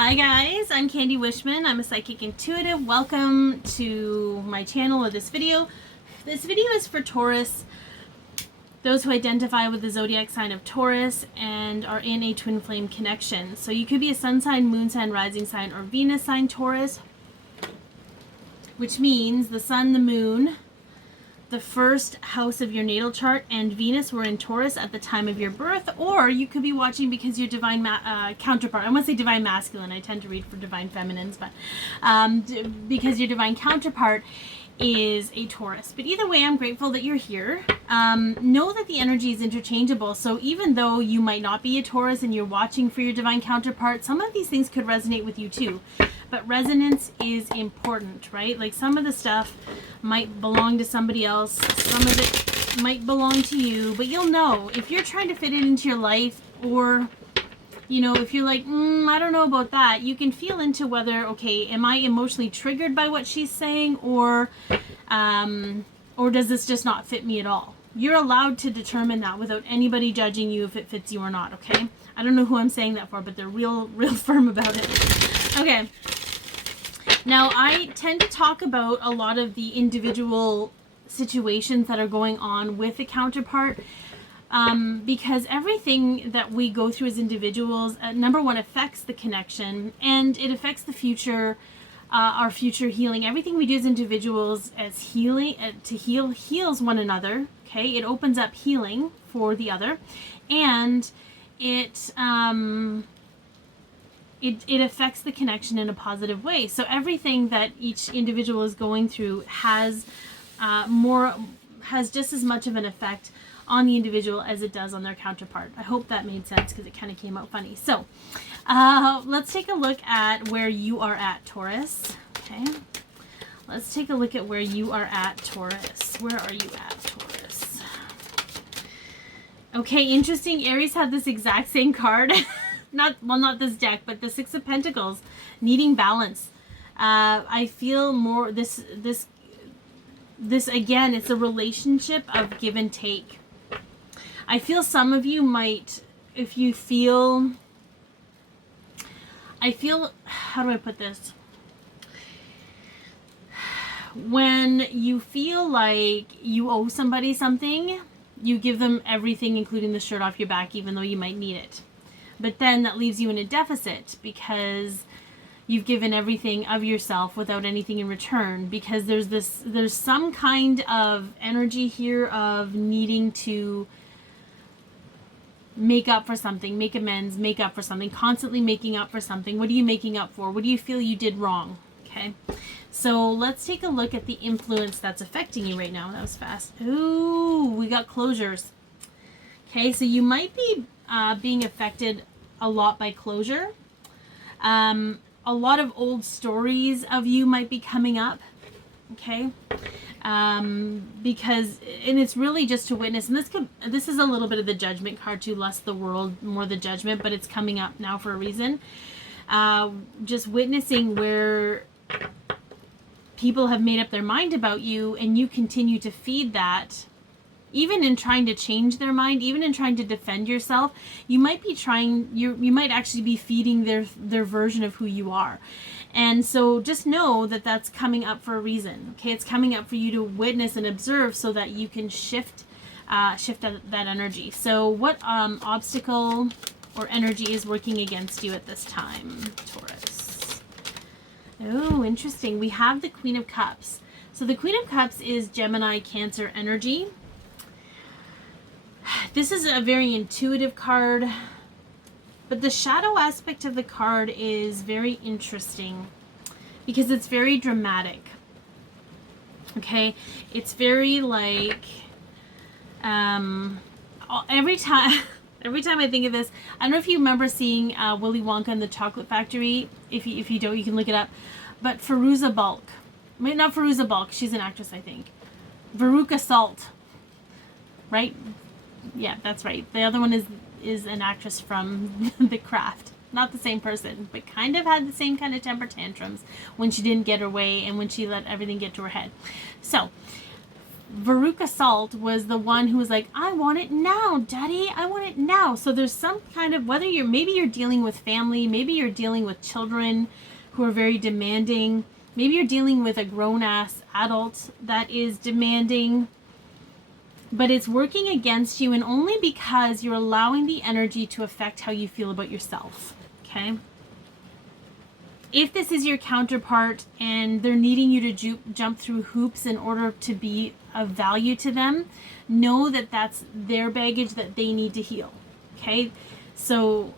Hi guys, I'm Candi Wishman. I'm a psychic intuitive. Welcome to my channel or this video. This video is for Taurus, those who identify with the zodiac sign of Taurus and are in a twin flame connection. So you could be a sun sign, moon sign, rising sign, or Venus sign Taurus, which means the sun, the moon, the first house of your natal chart, and Venus were in Taurus at the time of your birth, or you could be watching because your divine counterpart, I want to say divine masculine, I tend to read for divine feminines, but because your divine counterpart is a Taurus. But either way, I'm grateful that you're here. Know that the energy is interchangeable, so even though you might not be a Taurus and you're watching for your divine counterpart, some of these things could resonate with you too. But resonance is important, right? Like some of the stuff might belong to somebody else, some of it might belong to you, but you'll know if you're trying to fit it into your life, or you know, if you're like, I don't know about that, you can feel into whether, okay, am I emotionally triggered by what she's saying, or does this just not fit me at all? You're allowed to determine that without anybody judging you if it fits you or not, okay? I don't know who I'm saying that for, but they're real firm about it. Okay. Now, I tend to talk about a lot of the individual situations that are going on with a counterpart, because everything that we go through as individuals, number one, affects the connection, and it affects the future, our future healing. Everything we do as individuals as healing, heals one another, okay? It opens up healing for the other, and it affects the connection in a positive way. So everything that each individual is going through has just as much of an effect on the individual as it does on their counterpart. I hope that made sense because it kind of came out funny. So let's take a look at where you are at, Taurus. Okay, let's take a look at where you are at, Taurus. Where are you at, Taurus? Okay, interesting. Aries had this exact same card. Not this deck, but the Six of Pentacles, needing balance. I feel more this again, it's a relationship of give and take. I feel some of you might, if you feel, how do I put this? When you feel like you owe somebody something, you give them everything, including the shirt off your back, even though you might need it. But then that leaves you in a deficit because you've given everything of yourself without anything in return, because there's some kind of energy here of needing to make up for something, make amends, make up for something, constantly making up for something. What are you making up for? What do you feel you did wrong? Okay. So let's take a look at the influence that's affecting you right now. That was fast. Ooh, we got closures. Okay, so you might be being affected a lot by closure. A lot of old stories of you might be coming up, okay? Because, and it's really just to witness, and this is a little bit of the judgment card too, less the world, more the judgment, but it's coming up now for a reason. Just witnessing where people have made up their mind about you, and you continue to feed that. Even in trying to change their mind, even in trying to defend yourself, you might be you might actually be feeding their version of who you are. And so just know that that's coming up for a reason. Okay, it's coming up for you to witness and observe so that you can shift that energy. So what obstacle or energy is working against you at this time, Taurus? Oh, interesting. We have the Queen of Cups. So the Queen of Cups is Gemini, Cancer energy. This is a very intuitive card, but the shadow aspect of the card is very interesting because it's very dramatic. Okay, it's very like every time I think of this, I don't know if you remember seeing Willy Wonka and the Chocolate Factory. If you don't, you can look it up. But Fairuza Balk, not Fairuza Balk, she's an actress, I think. Veruca Salt, right? Yeah, that's right. The other one is an actress from The Craft. Not the same person, but kind of had the same kind of temper tantrums when she didn't get her way and when she let everything get to her head. So, Veruca Salt was the one who was like, I want it now, Daddy, I want it now. So there's some kind of, whether maybe you're dealing with family, maybe you're dealing with children who are very demanding, maybe you're dealing with a grown-ass adult that is demanding, but it's working against you, and only because you're allowing the energy to affect how you feel about yourself, okay? If this is your counterpart and they're needing you to jump through hoops in order to be of value to them, know that that's their baggage that they need to heal, okay? So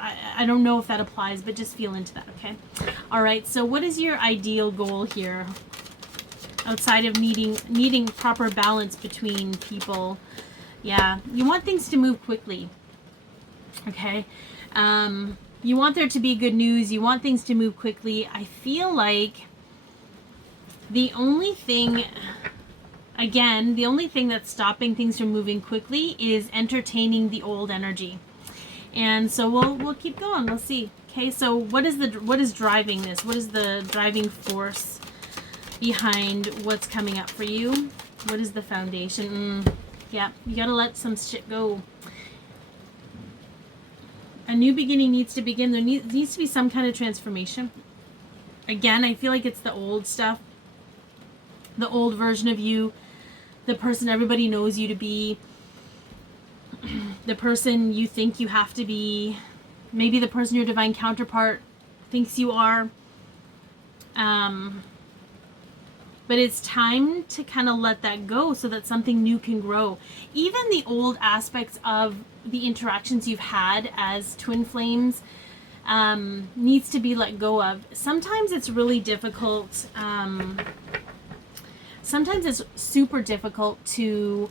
I don't know if that applies, but just feel into that, okay? All right, so what is your ideal goal here? Outside of needing proper balance between people. Yeah, you want things to move quickly, okay? You want there to be good news. You want things to move quickly. I feel like the only thing that's stopping things from moving quickly is entertaining the old energy. And so we'll keep going. We'll see. Okay, so what is driving this? What is the driving force behind what's coming up for you? What is the foundation? Yeah, you gotta let some shit go. A new beginning needs to begin. There needs to be some kind of transformation. Again, I feel like it's the old stuff. The old version of you. The person everybody knows you to be. The person you think you have to be. Maybe the person your divine counterpart thinks you are. But it's time to kind of let that go so that something new can grow. Even the old aspects of the interactions you've had as twin flames needs to be let go of. Sometimes it's really difficult. Sometimes it's super difficult to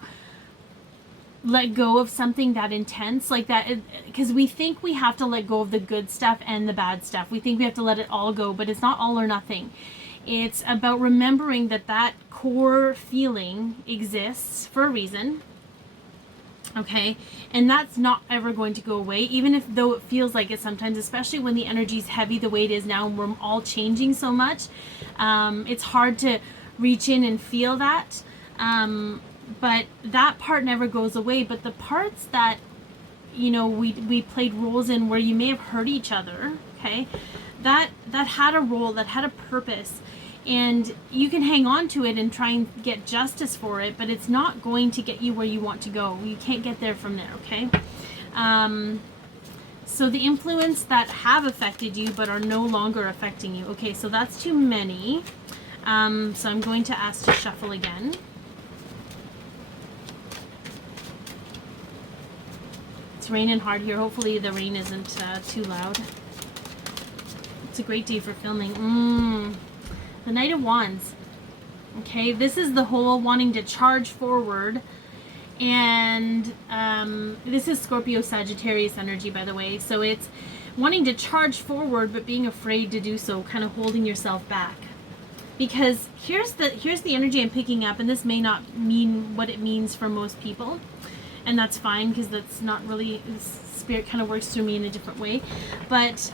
let go of something that intense like that, because we think we have to let go of the good stuff and the bad stuff. We think we have to let it all go, but it's not all or nothing. It's about remembering that core feeling exists for a reason, okay? And that's not ever going to go away, even though it feels like it sometimes, especially when the energy's heavy the way it is now and we're all changing so much. It's hard to reach in and feel that, but that part never goes away. But the parts that, you know, we played roles in where you may have hurt each other, okay? That had a role, that had a purpose, and you can hang on to it and try and get justice for it, but it's not going to get you where you want to go. You can't get there from there, okay? So the influence that have affected you but are no longer affecting you. Okay, so that's too many. So I'm going to ask to shuffle again. It's raining hard here. Hopefully the rain isn't too loud. It's a great day for filming. The Knight of Wands. Okay, this is the whole wanting to charge forward. And this is Scorpio Sagittarius energy, by the way. So it's wanting to charge forward but being afraid to do so, kind of holding yourself back. Because here's the energy I'm picking up, and this may not mean what it means for most people. And that's fine, because that's not really, Spirit kind of works through me in a different way. But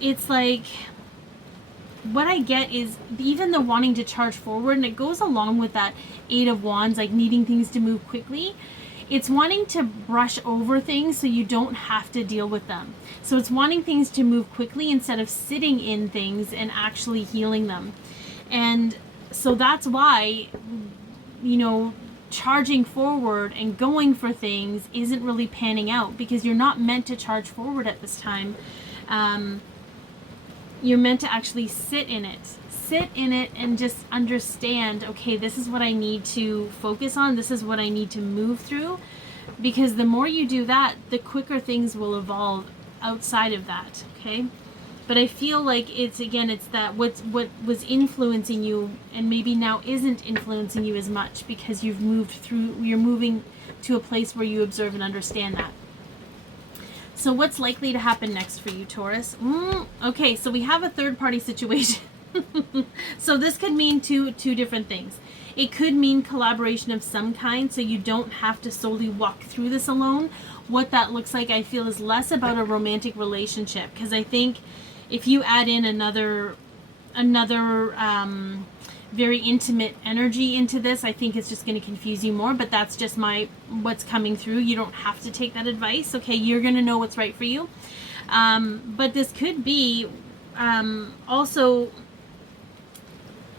it's like, what I get is even the wanting to charge forward, and it goes along with that Eight of Wands, like needing things to move quickly. It's wanting to brush over things so you don't have to deal with them. So it's wanting things to move quickly instead of sitting in things and actually healing them. And so that's why, you know, charging forward and going for things isn't really panning out, because you're not meant to charge forward at this time. You're meant to actually sit in it and just understand, okay, this is what I need to focus on, this is what I need to move through, because the more you do that, the quicker things will evolve outside of that, okay? But I feel like it's that what was influencing you and maybe now isn't influencing you as much, because you're moving to a place where you observe and understand that. So what's likely to happen next for you, Taurus? Okay, so we have a third-party situation. So this could mean two different things. It could mean collaboration of some kind, so you don't have to solely walk through this alone. What that looks like, I feel, is less about a romantic relationship, because I think if you add in another very intimate energy into this, I think it's just going to confuse you more, but that's just what's coming through. You don't have to take that advice. Okay, you're going to know what's right for you. But this could be also,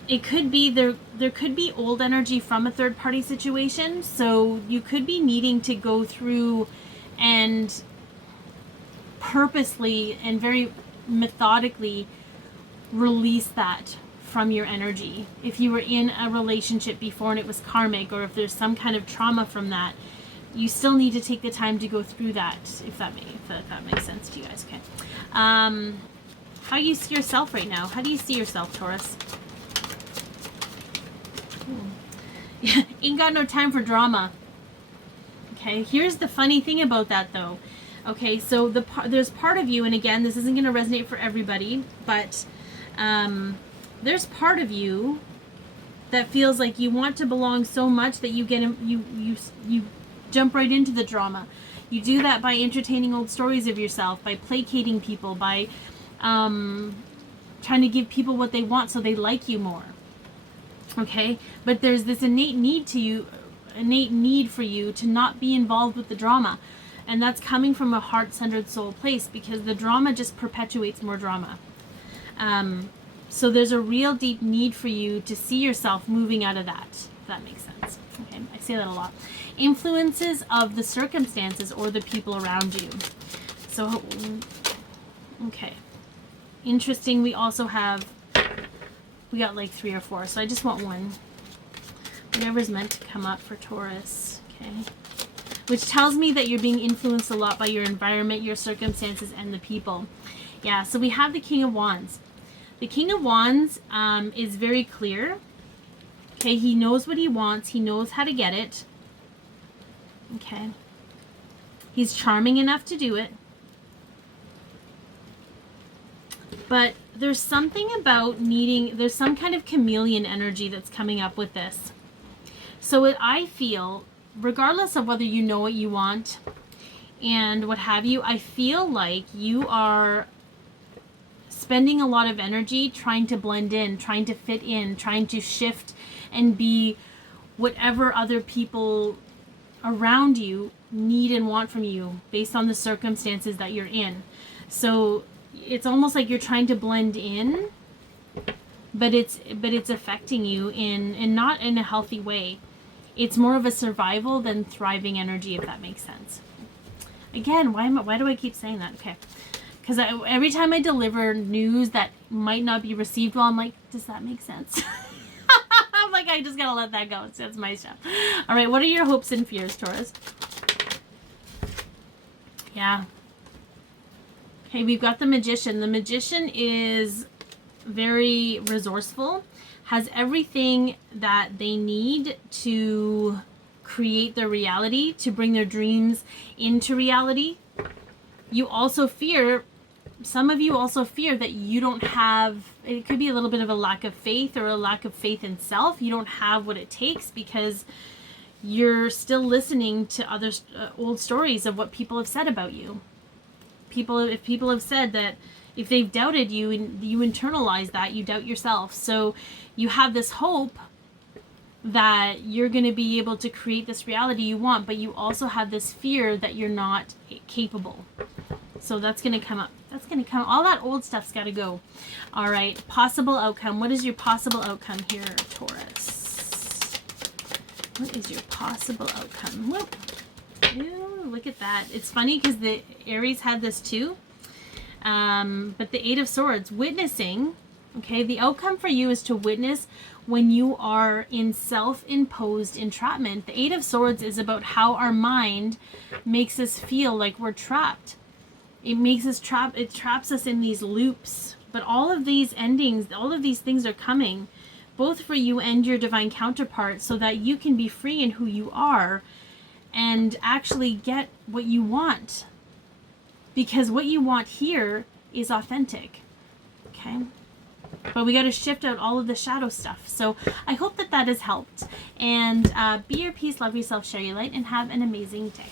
it could be there could be old energy from a third party situation. So you could be needing to go through and purposely and very methodically release that from your energy. If you were in a relationship before and it was karmic, or if there's some kind of trauma from that, you still need to take the time to go through that, if that makes sense to you guys. Okay. How do you see yourself right now? How do you see yourself, Taurus? Ain't got no time for drama. Okay, here's the funny thing about that though. Okay, so there's part of you, and again, this isn't going to resonate for everybody, but there's part of you that feels like you want to belong so much that you jump right into the drama. You do that by entertaining old stories of yourself, by placating people, by trying to give people what they want so they like you more. Okay, but there's this innate need for you to not be involved with the drama, and that's coming from a heart-centered soul place, because the drama just perpetuates more drama. So there's a real deep need for you to see yourself moving out of that, if that makes sense. Okay, I say that a lot. Influences of the circumstances or the people around you. So, okay. Interesting, we got like 3 or 4, so I just want one. Whatever's meant to come up for Taurus, okay? Which tells me that you're being influenced a lot by your environment, your circumstances, and the people. Yeah, so we have the King of Wands. The King of Wands is very clear. Okay, he knows what he wants. He knows how to get it. Okay. He's charming enough to do it. But there's something about there's some kind of chameleon energy that's coming up with this. So I feel, regardless of whether you know what you want and what have you, I feel like you are spending a lot of energy trying to blend in, trying to fit in, trying to shift and be whatever other people around you need and want from you based on the circumstances that you're in. So it's almost like you're trying to blend in, but it's affecting you in not in a healthy way. It's more of a survival than thriving energy, if that makes sense. Again, why do I keep saying that? Okay. Because every time I deliver news that might not be received well, I'm like, does that make sense? I'm like, I just gotta let that go. That's my stuff. All right, what are your hopes and fears, Taurus? Yeah. Okay, we've got the Magician. The Magician is very resourceful, has everything that they need to create their reality, to bring their dreams into reality. You also fear, some of you also fear that you don't have, it could be a little bit of a lack of faith or a lack of faith in self. You don't have what it takes because you're still listening to other old stories of what people have said about you. If people have said that, if they've doubted you and you internalize that, you doubt yourself. So you have this hope that you're going to be able to create this reality you want, but you also have this fear that you're not capable. So that's going to come up. That's going to come. All that old stuff's got to go. All right. Possible outcome. What is your possible outcome here, Taurus? What is your possible outcome? Whoop. Ew, look at that. It's funny because the Aries had this too. But the 8 of Swords, witnessing. Okay, the outcome for you is to witness when you are in self-imposed entrapment. The 8 of Swords is about how our mind makes us feel like we're trapped. It makes us it traps us in these loops. But all of these endings, all of these things are coming, both for you and your divine counterpart, so that you can be free in who you are and actually get what you want. Because what you want here is authentic. Okay? But we got to shift out all of the shadow stuff. So I hope that that has helped. And be your peace, love yourself, share your light, and have an amazing day.